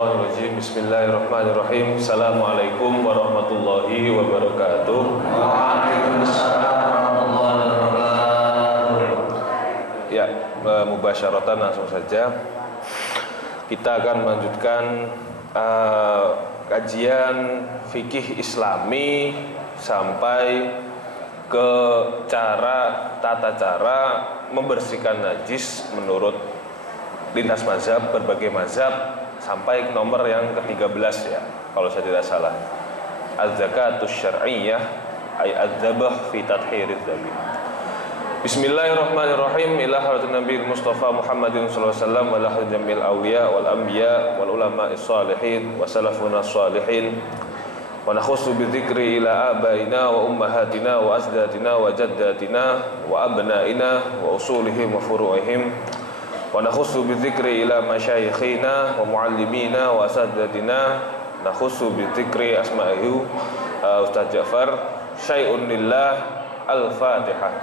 Bismillahirrahmanirrahim. Assalamualaikum warahmatullahi wabarakatuh. Waalaikumsalam warahmatullahi wabarakatuh. Ya, mubasyaratan langsung saja. Kita akan melanjutkan kajian fikih Islami sampai ke tata cara membersihkan najis menurut lintas mazhab, berbagai mazhab, sampai ke nomor yang ke-13 ya, kalau saya tidak salah. Az-zakatus syar'iyyah ay az-zabah fi tathhiriz zabih. Bismillahirrahmanirrahim. Ila hadratin Nabi Mustafa Muhammadin sallallahu alaihi wasallam wa la jamil awliya wal anbiya wal ulama'is salihin wa salafuna salihin. Wa nakhussu bi dzikri ila abaina wa ummahatina wa azdatina wa jaddatina wa abnaina wa usulihim wa furu'ihim. Wa nakhussu bidzikri ila masyayikhina wa muallimina wa asatidatina. Nakhussu bidzikri asma'ihi Ustaz Ja'far. Syai'un lillah. Al-Fatihah.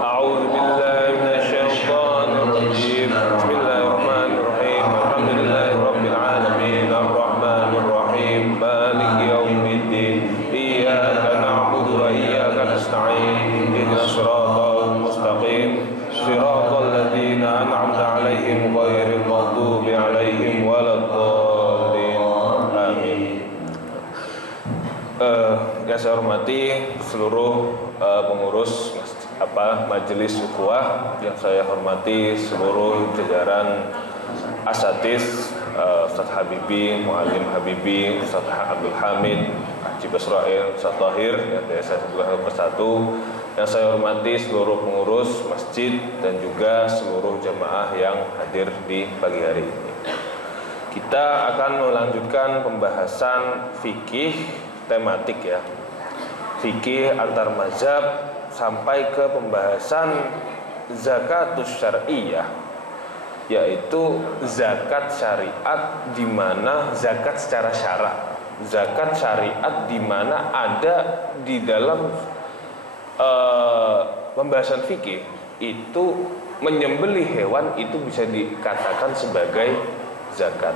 A'udzu billahi minasyaitonir rajim. Bismillahirrahmanirrahim. Alhamdulillahirabbil alamin. Arrahmanir rahim. Maliki yaumiddin. Iyyaka na'budu wa iyyaka nasta'in. Ihdinas siratal mustaqim. Siratal ladzina an'amta 'alaihim ghairil maghdubi 'alaihim waladdallin. Amin. Yang saya hormati seluruh pengurus majelis ukhuwah, yang saya hormati seluruh jajaran asatiz, Ustaz Habibi, Muallim Habibi, Ustaz Abdul Hamid, Haji Basrail, Ustaz Tahir, yang saya sebutkan persatu. Yang saya hormati seluruh pengurus masjid dan juga seluruh jamaah yang hadir di pagi hari ini. Kita akan melanjutkan pembahasan fikih tematik ya, fikih antar mazhab sampai ke pembahasan zakatus syar'iyyah, yaitu zakat syariat, di mana zakat secara syarak, zakat syariat di mana ada di dalam pembahasan fikih itu menyembelih hewan itu bisa dikatakan sebagai zakat.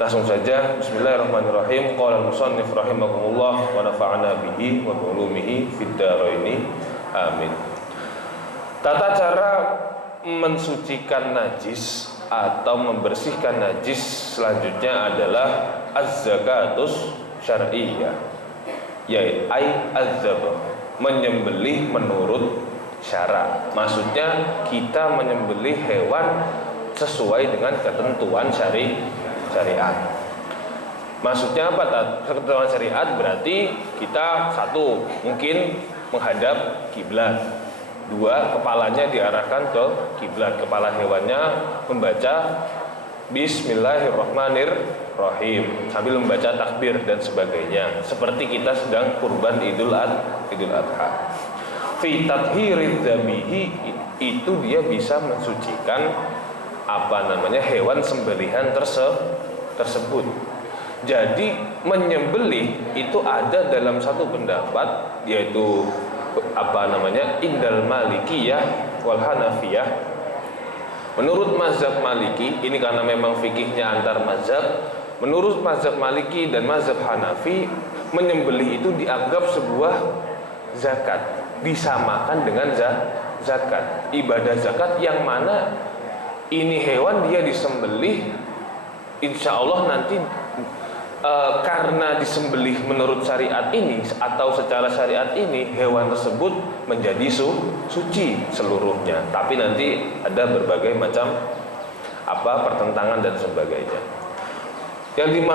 Langsung saja, bismillahirrahmanirrahim. Qala al-musannif rahimahumullah wa nafa'ana bihi wa bi ulumihi fid dharaini. Amin. Tata cara mensucikan najis atau membersihkan najis selanjutnya adalah az-zakatus syar'iyyah, yaitu az-zabah, menyembelih menurut syarak. Maksudnya kita menyembelih hewan sesuai dengan ketentuan syariat. Maksudnya apa? Ketentuan syariat berarti kita satu, mungkin menghadap kiblat. Dua, kepalanya diarahkan ke kiblat. Kepala hewannya membaca Bismillahirrahmanirrahim sambil membaca takbir dan sebagainya, seperti kita sedang kurban Idul Adha. Fi tathhiriz zabihi, itu dia bisa mensucikan hewan sembelihan tersebut. Jadi menyembelih itu ada dalam satu pendapat, yaitu indal malikiyah wal hanafiyah. Menurut mazhab Maliki, ini karena memang fikihnya antar mazhab. Menurut mazhab Maliki dan mazhab Hanafi, menyembelih itu dianggap sebuah zakat, disamakan dengan zakat, ibadah zakat, yang mana ini hewan dia disembelih, insya Allah nanti karena disembelih menurut syariat ini atau secara syariat ini, hewan tersebut menjadi suci seluruhnya. Tapi nanti ada berbagai macam pertentangan dan sebagainya. Yang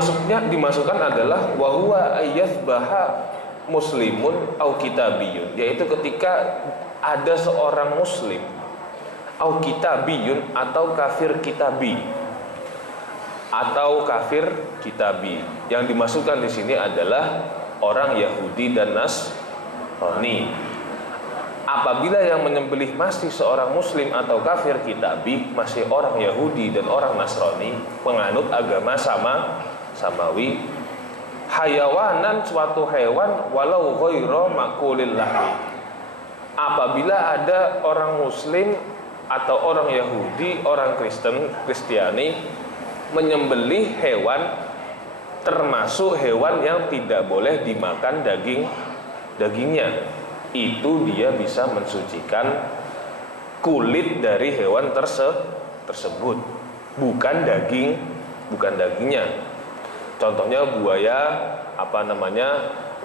dimasukkan adalah wa huwa ayyazbaha muslimun au kitabiyun, yaitu ketika ada seorang muslim au kitabiyun atau kafir kitabi atau kafir kitabi. Yang dimasukkan di sini adalah orang Yahudi dan Nasrani. Apabila yang menyembelih masih seorang muslim atau kafir kitabi, masih orang Yahudi dan orang Nasrani, penganut agama samawi, hayawanan, suatu hewan, walau ghairu makulil lahmi. Apabila ada orang muslim atau orang Yahudi, orang Kristiani menyembelih hewan termasuk hewan yang tidak boleh dimakan dagingnya, itu dia bisa mensucikan kulit dari hewan tersebut, bukan dagingnya. Contohnya buaya,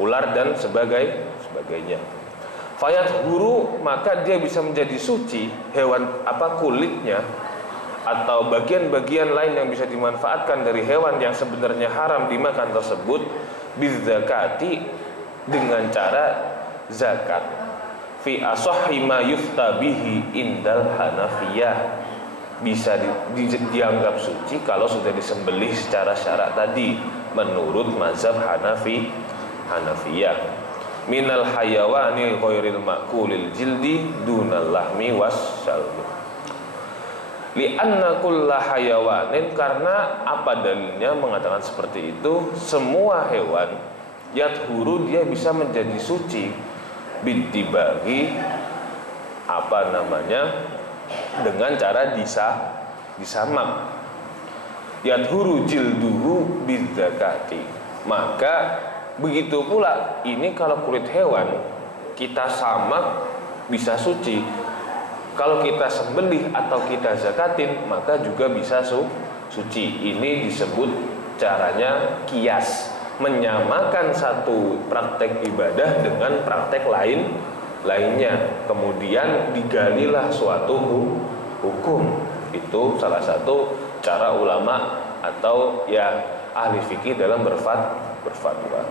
ular dan sebagainya. Fayat huru, maka dia bisa menjadi suci hewan kulitnya atau bagian-bagian lain yang bisa dimanfaatkan dari hewan yang sebenarnya haram dimakan tersebut bizzakati, dengan cara zakat. Fi asahhi ma yufta bihi indal Hanafiyah, bisa dianggap suci kalau sudah disembelih secara syarak tadi menurut mazhab Hanafiyah. Minal hayawani ghairil ma'kulil jildi dunal lahmi wasyalmi. Li'anna kulla hayawanin, karena apa dalilnya mengatakan seperti itu? Semua hewan yathuru, dia bisa menjadi suci bidibagi dengan cara disamak. Yathuru jilduhu bidzakati, maka begitu pula ini kalau kulit hewan kita samak bisa suci, kalau kita sembelih atau kita zakatin maka juga bisa suci. Ini disebut caranya kias, menyamakan satu praktek ibadah dengan praktek lainnya, kemudian digalilah suatu hukum. Itu salah satu cara ulama atau ahli fikih dalam berfatwa.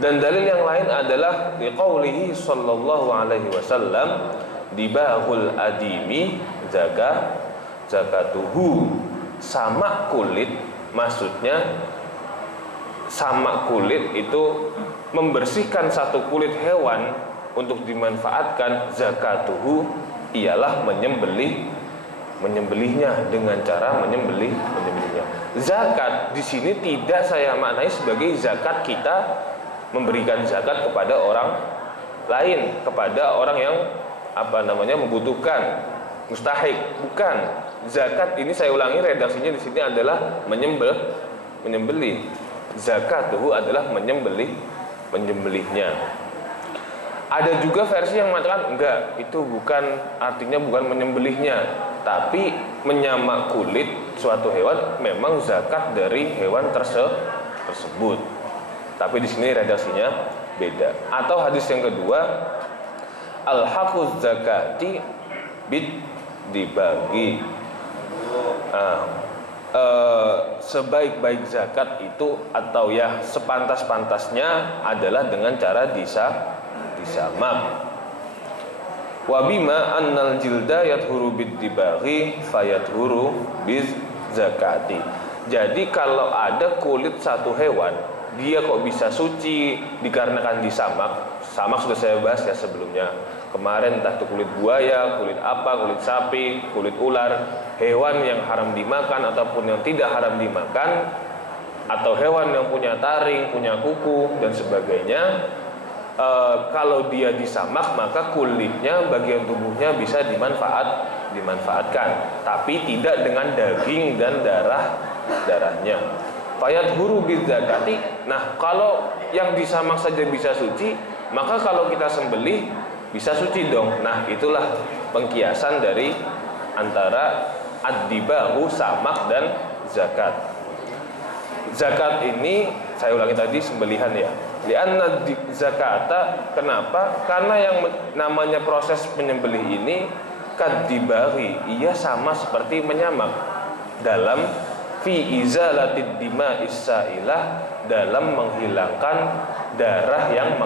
Dan dalil yang lain adalah liqaulihi sallallahu alaihi wasallam dibahul adimi zakatuhu, samak kulit, maksudnya samak kulit itu membersihkan satu kulit hewan untuk dimanfaatkan. Zakatuhu ialah menyembelihnya dengan cara menyembelihnya. Zakat di sini tidak saya maknai sebagai zakat kita memberikan zakat kepada orang lain, kepada orang yang membutuhkan, mustahik, bukan. Zakat ini saya ulangi, redaksinya di sini adalah menyembelih. Zakatuhu adalah menyembelihnya. Ada juga versi yang mengatakan enggak, itu artinya bukan menyembelihnya, tapi menyamak kulit suatu hewan memang zakat dari hewan tersebut. Tapi di sini redaksinya beda. Atau hadis yang kedua, al-haquz zakati dibagi. Sebaik-baik zakat itu atau sepantas-pantasnya adalah dengan cara disamak. Wa bima annal jilda yathuru bid-dibaghi fayathuru biz zakati. Jadi kalau ada kulit satu hewan, dia kok bisa suci dikarenakan disamak. Samak sudah saya bahas sebelumnya kemarin, entah itu kulit buaya, kulit kulit sapi, kulit ular, hewan yang haram dimakan ataupun yang tidak haram dimakan, atau hewan yang punya taring, punya kuku dan sebagainya. Kalau dia disamak maka kulitnya, bagian tubuhnya bisa dimanfaatkan, tapi tidak dengan daging dan darahnya. Fayat huru bidzakati. Nah, kalau yang disamak saja bisa suci, maka kalau kita sembelih bisa suci dong. Nah, itulah pengkiasan dari antara ad-dibahu, samak, dan zakat. Zakat ini saya ulangi tadi sembelihan ya. Lianna zakata, kenapa? Karena yang namanya proses penyembelih ini kad-dibahi, ia sama seperti menyamak dalam fi izalatid dima'is sa'ilah, dalam menghilangkan darah yang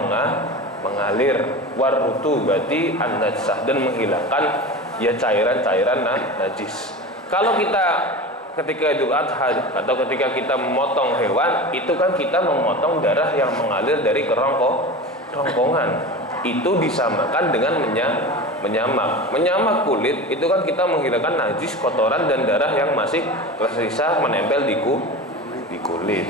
mengalir, warrutubati an-najsah, dan menghilangkan cairan-cairan najis. Kalau kita ketika Idul Adha atau ketika kita memotong hewan, itu kan kita memotong darah yang mengalir dari kerongkongan. Itu disamakan dengan menyamak kulit. Itu kan kita menghilangkan najis, kotoran dan darah yang masih tersisa menempel di kulit.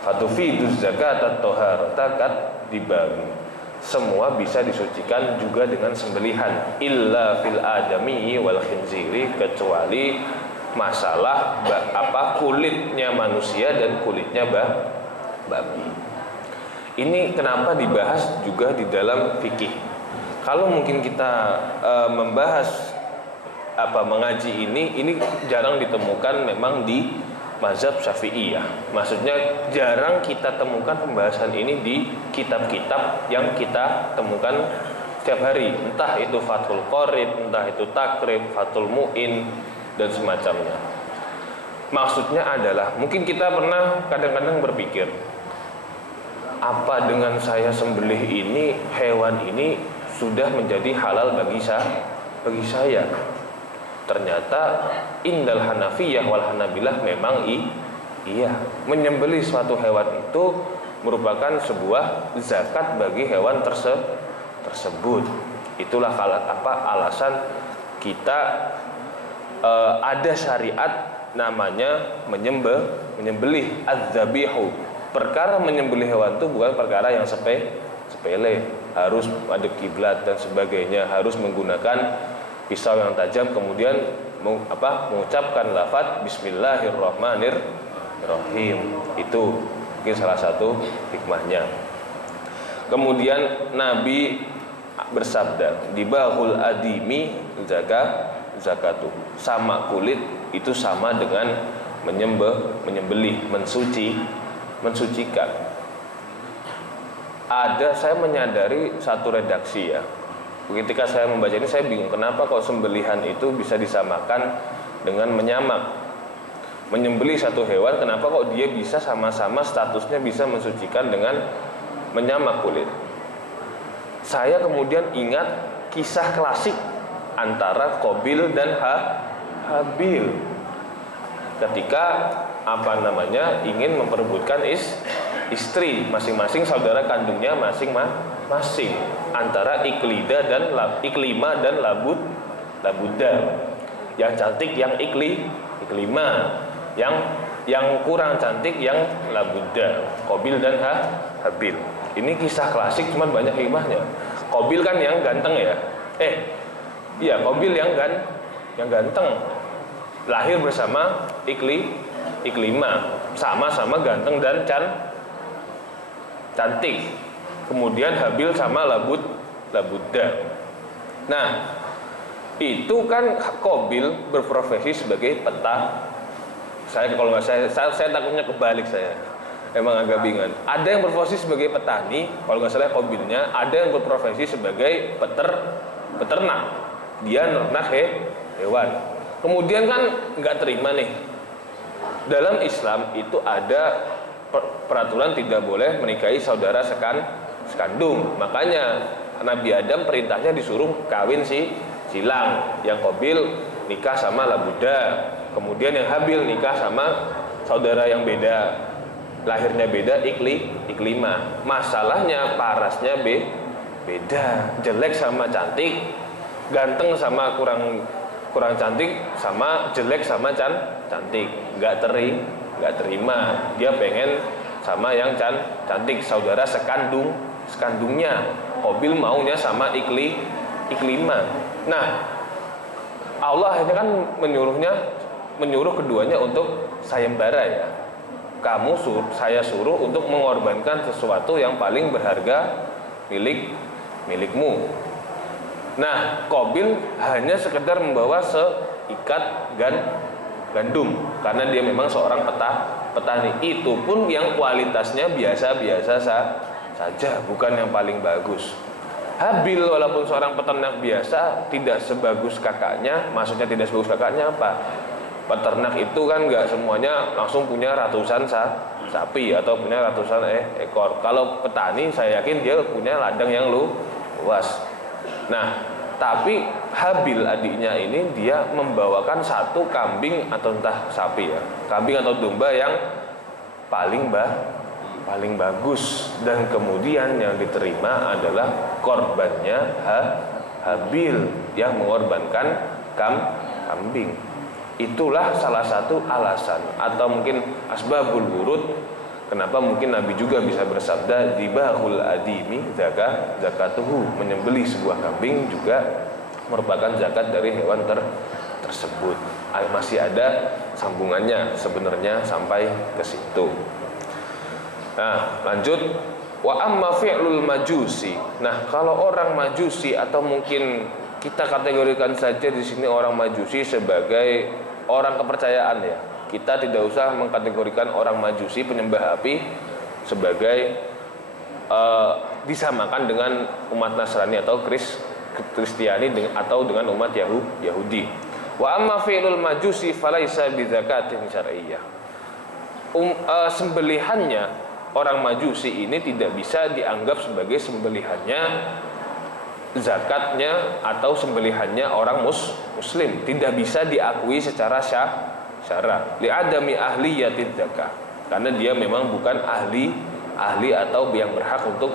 Fatufiduz zakat at-taharata kat dibagi. Semua bisa disucikan juga dengan sembelihan, illa fil adami wal khinziri, kecuali masalah kulitnya manusia dan kulitnya babi. Ini kenapa dibahas juga di dalam fikih. Kalau mungkin kita membahas mengaji ini jarang ditemukan memang di mazhab Syafi'iyah. Maksudnya jarang kita temukan pembahasan ini di kitab-kitab yang kita temukan setiap hari, entah itu Fathul Qorib, entah itu Takrib, Fathul Mu'in dan semacamnya. Maksudnya adalah mungkin kita pernah kadang-kadang berpikir, apa dengan saya sembelih ini, hewan ini sudah menjadi halal bagi saya. Ternyata indal Hanafiyah wal Hanabilah memang iya, menyembelih suatu hewan itu merupakan sebuah zakat bagi hewan tersebut. Itulah alasan kita ada syariat namanya menyembelih az-zabihu. Perkara menyembelih hewan itu bukan perkara yang sepele, harus madhep kiblat dan sebagainya, harus menggunakan pisau yang tajam, kemudian mengucapkan lafaz Bismillahirrahmanirrahim. Itu mungkin salah satu hikmahnya. Kemudian Nabi bersabda, dibahul adimi zakatuh. Sama kulit itu sama dengan menyembelih, mensucikan. Saya menyadari satu redaksi ya. Ketika saya membaca ini saya bingung, kenapa kok sembelihan itu bisa disamakan dengan menyamak. Menyembelih satu hewan, kenapa kok dia bisa sama-sama statusnya bisa mensucikan dengan menyamak kulit. Saya kemudian ingat kisah klasik antara Qabil dan Habil. Ketika ingin memperebutkan istri, masing-masing saudara kandungnya masing-masing, antara Iklima dan Labuda. Yang cantik yang Iklima, yang kurang cantik yang Labuda. Qabil dan Habil. Ini kisah klasik, cuman banyak hikmahnya. Qabil kan yang ganteng ya. Qabil yang ganteng. Lahir bersama Iklima, sama-sama ganteng dan cantik. Kemudian Habil sama Labuda. Nah, itu kan Qabil berprofesi sebagai saya takutnya kebalik saya. Emang agak bingung. Ada yang berprofesi sebagai petani, kalau nggak salah Qabilnya. Ada yang berprofesi sebagai peternak. Dia nernak hewan. Kemudian kan nggak terima nih. Dalam Islam itu ada peraturan tidak boleh menikahi saudara sekandung. Makanya Nabi Adam perintahnya disuruh kawin silang. Yang Qabil nikah sama Labuda. Kemudian yang Habil nikah sama saudara yang beda, lahirnya beda, Iklima. Masalahnya parasnya beda, jelek sama cantik, ganteng sama kurang cantik, sama jelek sama cantik. Nggak terima. Dia pengen sama yang cantik, saudara sekandungnya. Qabil maunya sama Iklima. Nah, Allah akhirnya kan menyuruh keduanya untuk sayembara ya. Saya suruh untuk mengorbankan sesuatu yang paling berharga milikmu. Nah, Qabil hanya sekedar membawa seikat gandum karena dia memang seorang petani. Itu pun yang kualitasnya biasa-biasa saja, bukan yang paling bagus. Habil walaupun seorang peternak biasa, tidak sebagus kakaknya. Maksudnya tidak sebagus kakaknya apa? Peternak itu kan nggak semuanya langsung punya ratusan sapi atau punya ratusan ekor. Kalau petani saya yakin dia punya ladang yang luas. Nah, tapi Habil adiknya ini dia membawakan satu kambing atau entah sapi ya, kambing atau domba yang paling bagus, dan kemudian yang diterima adalah korbannya Habil yang mengorbankan kambing. Itulah salah satu alasan atau mungkin asbabul wurud kenapa mungkin Nabi juga bisa bersabda dibahul adimi zakatuhu, menyembelih sebuah kambing juga merupakan zakat dari hewan tersebut. masih ada sambungannya sebenarnya sampai ke situ. Nah, lanjut. Wa amma fi'lul majusi. Nah, kalau orang majusi atau mungkin kita kategorikan saja di sini orang majusi sebagai orang kepercayaan ya. Kita tidak usah mengkategorikan orang majusi penyembah api sebagai disamakan dengan umat Nasrani atau Kristiani atau dengan umat Yahudi. Wa amma fi'lul majusi falaisa bidzakatin syar'iyyah. Sembelihannya orang majusi ini tidak bisa dianggap sebagai sembelihannya zakatnya atau sembelihannya orang muslim, tidak bisa diakui secara syara li'adami ahliyatid zakah, karena dia memang bukan ahli atau yang berhak untuk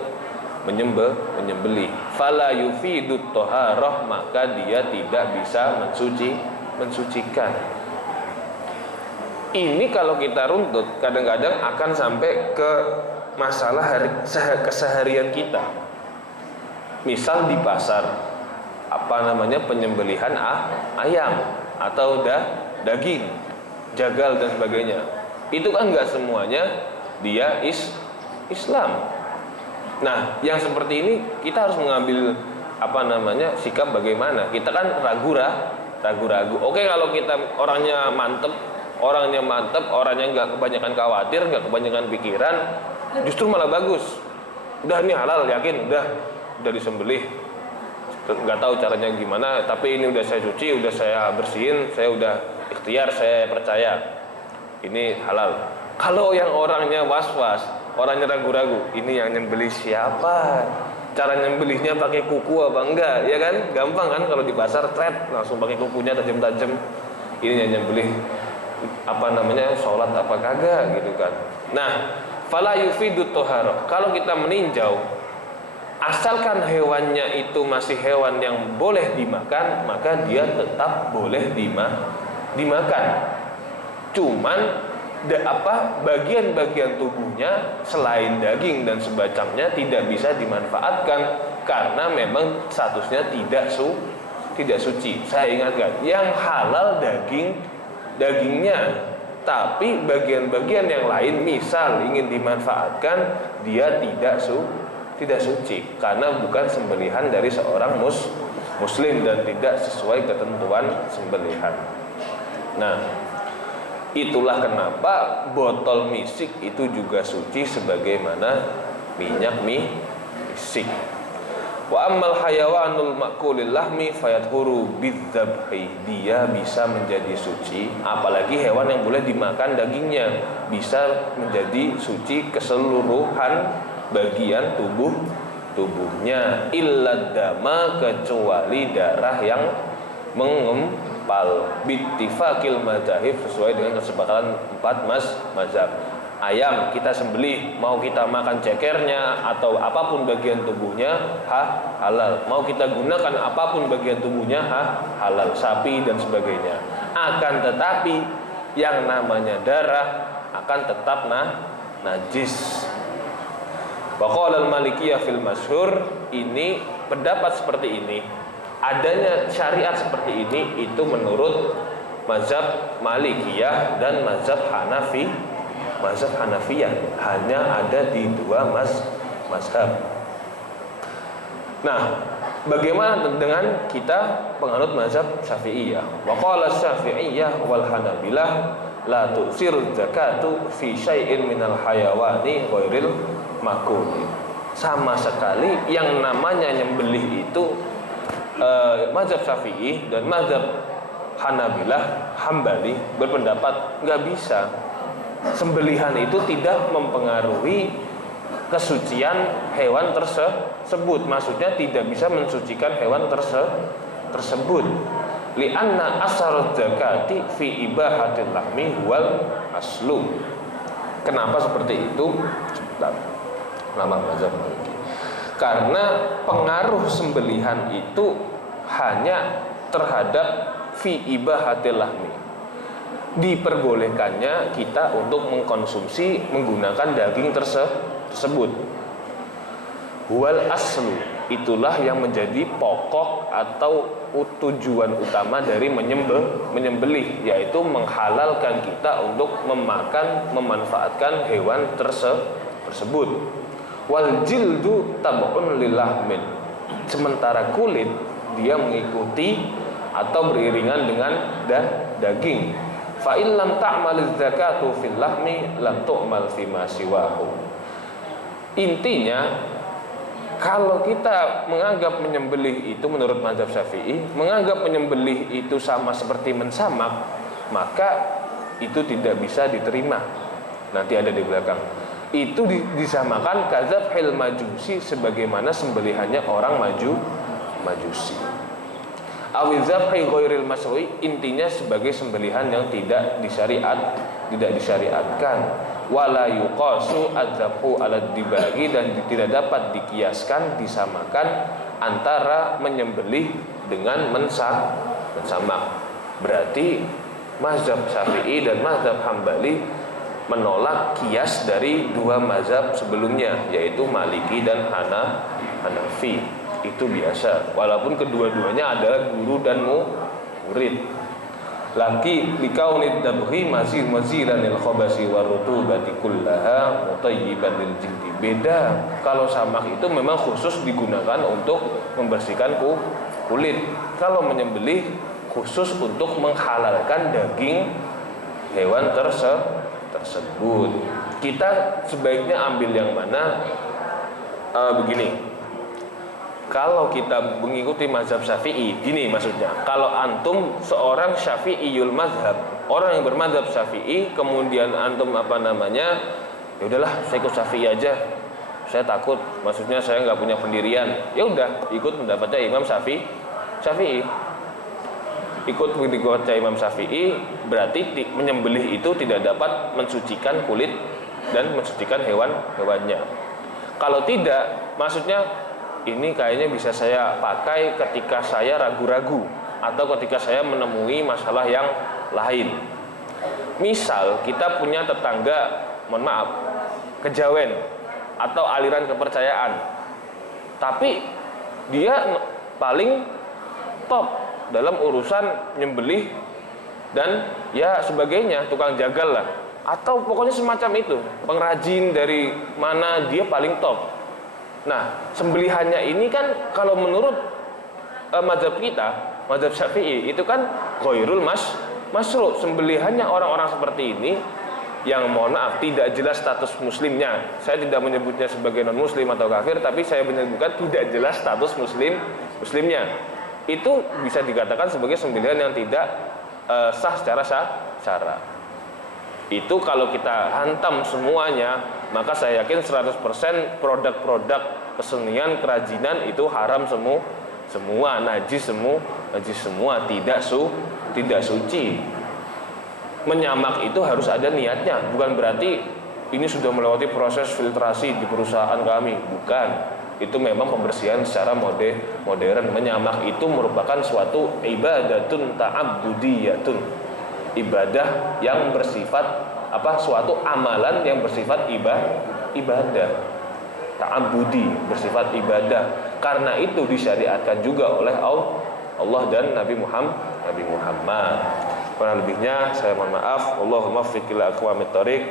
menyembelih. Fala yufidut toharoh, maka dia tidak bisa mensucikan. Ini kalau kita runtut kadang-kadang akan sampai ke masalah keseharian kita. Misal di pasar, penyembelihan ayam atau daging, jagal dan sebagainya. Itu kan nggak semuanya dia Islam. Nah, yang seperti ini kita harus mengambil sikap bagaimana. Kita kan ragu-ragu. Oke, kalau kita orangnya mantep, orangnya nggak kebanyakan khawatir, nggak kebanyakan pikiran, justru malah bagus. Udah ini halal, yakin, udah disembelih. Nggak tahu caranya gimana, tapi ini udah saya cuci, udah saya bersihin, saya udah ikhtiar, saya percaya ini halal. Kalau yang orangnya was-was, orangnya ragu-ragu, ini yang nyembelih siapa? Cara nyembelihnya pakai kuku apa enggak? Ya kan, gampang kan kalau di pasar langsung pakai kukunya tajam-tajam. Ini yang nyembelih sholat apa kagak gitu kan. Nah, fala yufidut toharoh. Kalau kita meninjau, asalkan hewannya itu masih hewan yang boleh dimakan, maka dia tetap boleh dimakan. Cuman bagian-bagian tubuhnya selain daging dan sebagainya tidak bisa dimanfaatkan karena memang statusnya tidak suci. Saya ingatkan, yang halal dagingnya, tapi bagian-bagian yang lain misal ingin dimanfaatkan, dia tidak suci karena bukan sembelihan dari seorang muslim dan tidak sesuai ketentuan sembelihan. Nah, itulah kenapa botol misik itu juga suci sebagaimana minyak misik. Wa ammal hayawanul makulil lahmi fayathuru bidzabhi, dia bisa menjadi suci, apalagi hewan yang boleh dimakan dagingnya bisa menjadi suci keseluruhan bagian tubuhnya, illad dama, kecuali darah yang mengempal, bittifaqil madzahib, sesuai dengan kesepakatan 4 mazhab. Ayam kita sembelih, mau kita makan cekernya atau apapun bagian tubuhnya halal, mau kita gunakan apapun bagian tubuhnya halal, sapi dan sebagainya. Akan tetapi yang namanya darah akan tetap najis. Waqala al-Malikiyah fil masyhur, ini pendapat seperti ini, adanya syariat seperti ini itu menurut mazhab Malikiyah dan mazhab Hanafiyah, hanya ada di 2 mazhab. Nah, bagaimana dengan kita penganut mazhab Syafi'iyah? Wa qala Syafi'iyah wal Hanabilah la tu'sir zakatu fi syai'in minal hayawani ghairil makuli. Sama sekali yang namanya nyembelih itu mazhab Syafi'i dan mazhab Hanabilah Hambali berpendapat nggak bisa. Sembelihan itu tidak mempengaruhi kesucian hewan tersebut. Maksudnya tidak bisa mensucikan hewan tersebut. Li'anna asar zakati fi ibahatil lahmi wal aslu. Kenapa seperti itu? Nama mazhab Maliki. Karena pengaruh sembelihan itu hanya terhadap fi ibahatil lahmi, diperbolehkannya kita untuk mengkonsumsi menggunakan daging tersebut. Wal aslu, itulah yang menjadi pokok atau tujuan utama dari menyembelih, yaitu menghalalkan kita untuk memakan, memanfaatkan hewan tersebut. Wal jildu tab'un lil lahmin, sementara kulit dia mengikuti atau beriringan dengan daging. Fa in lam ta'maliz zakatu fil lahmi lam tu'mal fi ma siwahu. Intinya, kalau kita menganggap menyembelih itu menurut mazhab Syafi'i, menganggap menyembelih itu sama seperti mensamak, maka itu tidak bisa diterima. Nanti ada di belakang. Itu disamakan kadzabhil majusi, sebagaimana sembelihannya orang majusi. Awizabhi ghairil masru'i, intinya sebagai sembelihan yang tidak disyariatkan. Wala yuqasu adzabhu ala dibagi, dan tidak dapat dikiaskan, disamakan antara menyembelih dengan mensamak. Berarti mazhab Syafi'i dan mazhab Hambali menolak kias dari dua mazhab sebelumnya, yaitu Maliki dan Hanafi. Itu biasa, walaupun kedua-duanya adalah guru dan murid. Laki likaunid dabghi maziran lil khabasi wa rutubati kullaha mutayyiban lil jildi. Beda kalau samak itu memang khusus digunakan untuk membersihkan kulit. Kalau menyembelih khusus untuk menghalalkan daging hewan tersebut. Kita sebaiknya ambil yang mana? Begini. Kalau kita mengikuti mazhab Syafi'i, gini maksudnya, kalau antum seorang Syafi'iyul mazhab, orang yang bermazhab Syafi'i, kemudian antum ya udahlah saya ikut Syafi'i aja, saya takut, maksudnya saya nggak punya pendirian, ya udah ikut pendapatnya Imam Syafi'i. Ikut pendapatnya Imam Syafi'i berarti menyembelih itu tidak dapat mensucikan kulit dan mensucikan hewannya. Kalau tidak, maksudnya ini kayaknya bisa saya pakai ketika saya ragu-ragu atau ketika saya menemui masalah yang lain. Misal kita punya tetangga, mohon maaf, kejawen atau aliran kepercayaan, tapi dia paling top dalam urusan nyembelih dan ya sebagainya, tukang jagal lah, atau pokoknya semacam itu, pengrajin dari mana, dia paling top. Nah, sembelihannya ini kan kalau menurut mazhab kita, mazhab Syafi'i, itu kan ghairul masru'. Sembelihannya orang-orang seperti ini yang mohon maaf tidak jelas status muslimnya. Saya tidak menyebutnya sebagai non muslim atau kafir, tapi saya menyebutkan tidak jelas status muslimnya. Itu bisa dikatakan sebagai sembelihan yang tidak sah secara syara. Itu kalau kita hantam semuanya, maka saya yakin 100% produk-produk kesenian kerajinan itu haram semua, najis semua, tidak suci. Menyamak itu harus ada niatnya, bukan berarti ini sudah melewati proses filtrasi di perusahaan kami, bukan. Itu memang pembersihan secara modern. Menyamak itu merupakan suatu ibadatun ta'abbudiyatun, ibadah yang bersifat suatu amalan yang bersifat ibadah ta'abbudi, bersifat ibadah. Karena itu disyariatkan juga oleh Allah dan Nabi Muhammad. Kurang lebihnya saya mohon maaf. Allahumma waffiq ila aqwamit thoriq.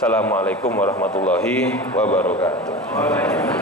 Assalamualaikum warahmatullahi wabarakatuh.